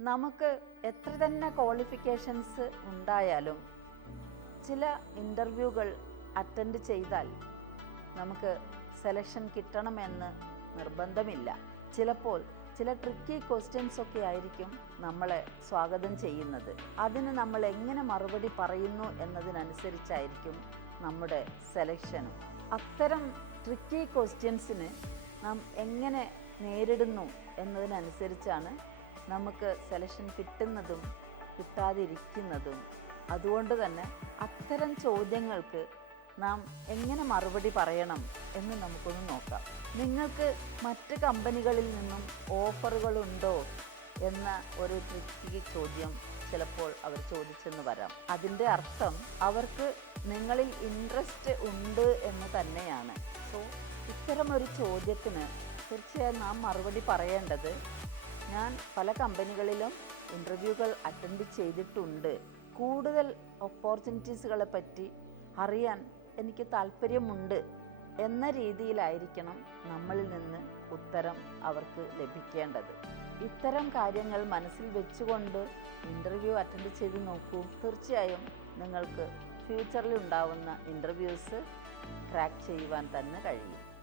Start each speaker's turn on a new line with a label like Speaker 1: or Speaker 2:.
Speaker 1: നമുക്ക് എത്ര തന്നെ ക്വാളിഫിക്കേഷൻസ് ഉണ്ടായാലും ചില ഇന്റർവ്യൂകൾ അറ്റൻഡ് ചെയ്താൽ നമുക്ക് സെലക്ഷൻ കിട്ടണമെന്ന് നിർബന്ധമില്ല. ചിലപ്പോൾ ചില ട്രിക്കി ക്വസ്റ്റ്യൻസ് ഒക്കെ ആയിരിക്കും നമ്മളെ സ്വാഗതം ചെയ്യുന്നത്. അതിന് നമ്മൾ എങ്ങനെ മറുപടി പറയുന്നു എന്നതിനനുസരിച്ചായിരിക്കും നമ്മുടെ സെലക്ഷനും അത്തരം ട്രിക്കി ക്വസ്റ്റ്യൻസിന് നാം എങ്ങനെ നേരിടുന്നു എന്നതിനനുസരിച്ചാണ് നമുക്ക് സെലക്ഷൻ കിട്ടുന്നതും കിട്ടാതിരിക്കുന്നതും. അതുകൊണ്ട് തന്നെ അത്തരം ചോദ്യങ്ങൾക്ക് നാം എങ്ങനെ മറുപടി പറയണം എന്ന് നമുക്കൊന്ന് നോക്കാം. നിങ്ങൾക്ക് മറ്റ് കമ്പനികളിൽ നിന്നും ഓഫറുകളുണ്ടോ എന്ന ഒരു തൃപ്തി ചോദ്യം ചിലപ്പോൾ അവർ ചോദിച്ചെന്ന് വരാം. അതിന്റെ അർത്ഥം അവർക്ക് നിങ്ങളിൽ ഇൻട്രസ്റ്റ് ഉണ്ട് എന്ന് തന്നെയാണ്. സോ ഇത്തരമൊരു ചോദ്യത്തിന് തീർച്ചയായും നാം മറുപടി പറയേണ്ടത് ഞാൻ പല കമ്പനികളിലും ഇന്റർവ്യൂകൾ അറ്റൻഡ് ചെയ്തിട്ടുണ്ട്. കൂടുതൽ ഓപ്പർച്യൂണിറ്റീസുകളെ പറ്റി അറിയാൻ എനിക്ക് താല്പര്യമുണ്ട് എന്ന രീതിയിലായിരിക്കണം നമ്മളിൽ നിന്ന് ഉത്തരം അവർക്ക് ലഭിക്കേണ്ടത്. ഇത്തരം കാര്യങ്ങൾ മനസ്സിൽ വെച്ചുകൊണ്ട് ഇന്റർവ്യൂ അറ്റൻഡ് ചെയ്ത് നോക്കൂ. തീർച്ചയായും നിങ്ങൾക്ക് ഫ്യൂച്ചറിൽ ഉണ്ടാവുന്ന ഇന്റർവ്യൂസ് ക്രാക്ക് ചെയ്യുവാൻ തന്നെ കഴിയും.